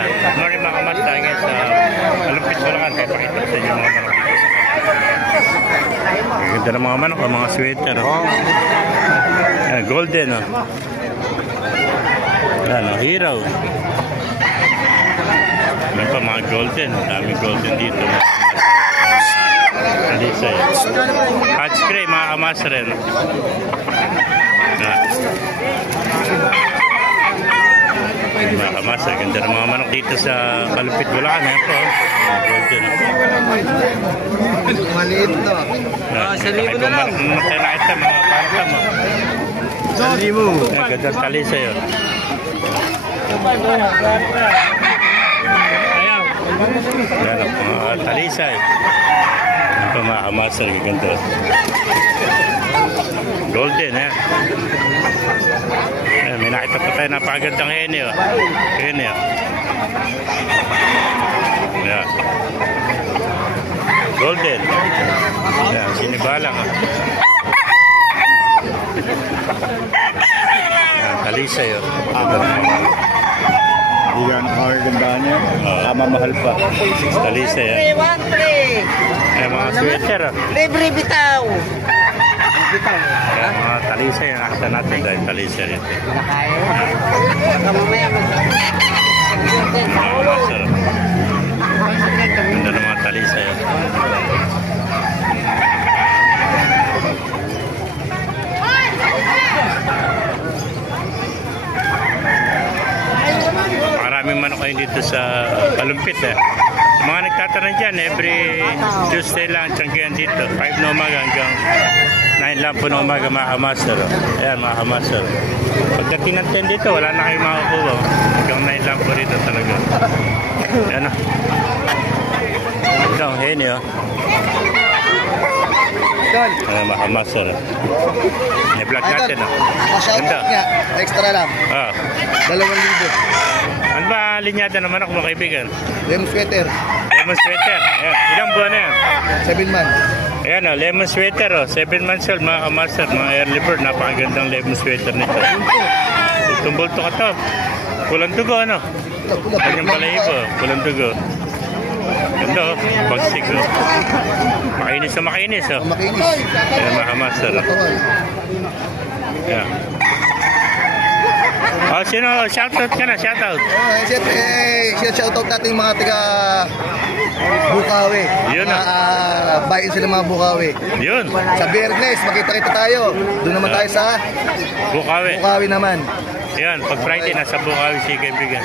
Maraming mga kamas tayo ngayon sa Kalumpit, Bulacan. Kaya pakita ko sa inyo mga manok. Ganda ng mga manok, mga sweater. Golden, oh. Ano, hero. Ano pa mga golden, dami golden dito. Alisay. Hatch gray, mga kamas rin. Mga kamas, ganda ng mga manok dito sa Kalumpit, Bulacan. Ayan po, golden. Maliit to. Sa libo na lang. Mga nakita, mga parta mo. Sa libo. Ganda tali sa'yo. Yan ang mga talisay. Ito mga kamasal, ganda. Golden, eh. Ayan, may nakita pa tayo napakagandang hene, oh. Hene, oh. Ayan. Golden. Ayan, sinibalang, oh. Ayan, talisay, oh. Hindi ka nakakagandaan niya. Mahal pa. Talisay, oh. Ayan, mga sweater, oh. Libre bitaw. Ayan, mga talisay, yung nakita natin dahil talisay rin. Baka mamaya Ganda ng mga talisay. Maraming manok kayo dito sa Kalumpit, eh. Mga nagtatanong dyan, every Tuesday lang, tiyanggihan dito. 5 na umaga hanggang 9 lang po na umaga, mga kamasar. Ayan, mga kamasar. Pagdating ng 10 dito, wala na kayong makakuha. Hanggang 9 lang po dito talaga. Ayan, o. Ito ang heni, o. Ayan, mga kamasar. I-vlog natin, o. Ganda. Extra lang. 2,000. Ano ba linyada ng manok mo, kaibigan? Lemon sweater. Lemon sweater. Ayan. Ilang buwan na yan? 7 months. Ayan, o, lemon sweater, o. 7 months old, mga kamasar, mga early bird. Napakagandang lemon sweater nito. Bulto ka to. Pulang dugo, ano? Kanyang balahibo, pulang dugo. Ganda, o. Bagsig, o. Makinis na makinis, o. Makinis. Ayan, mga kamasar, o. Ayan. Oh, sino? Shoutout ka na, shoutout. Siyempre, shoutout natin yung mga taga Bukawi. Yun na. Bayan sila mga Bukawi. Yun. Sa Biyernes, makita-kita tayo. Doon naman tayo sa Bukawi. Bukawi naman. Yan, pag Friday, nasa Bukawi si kaibigan.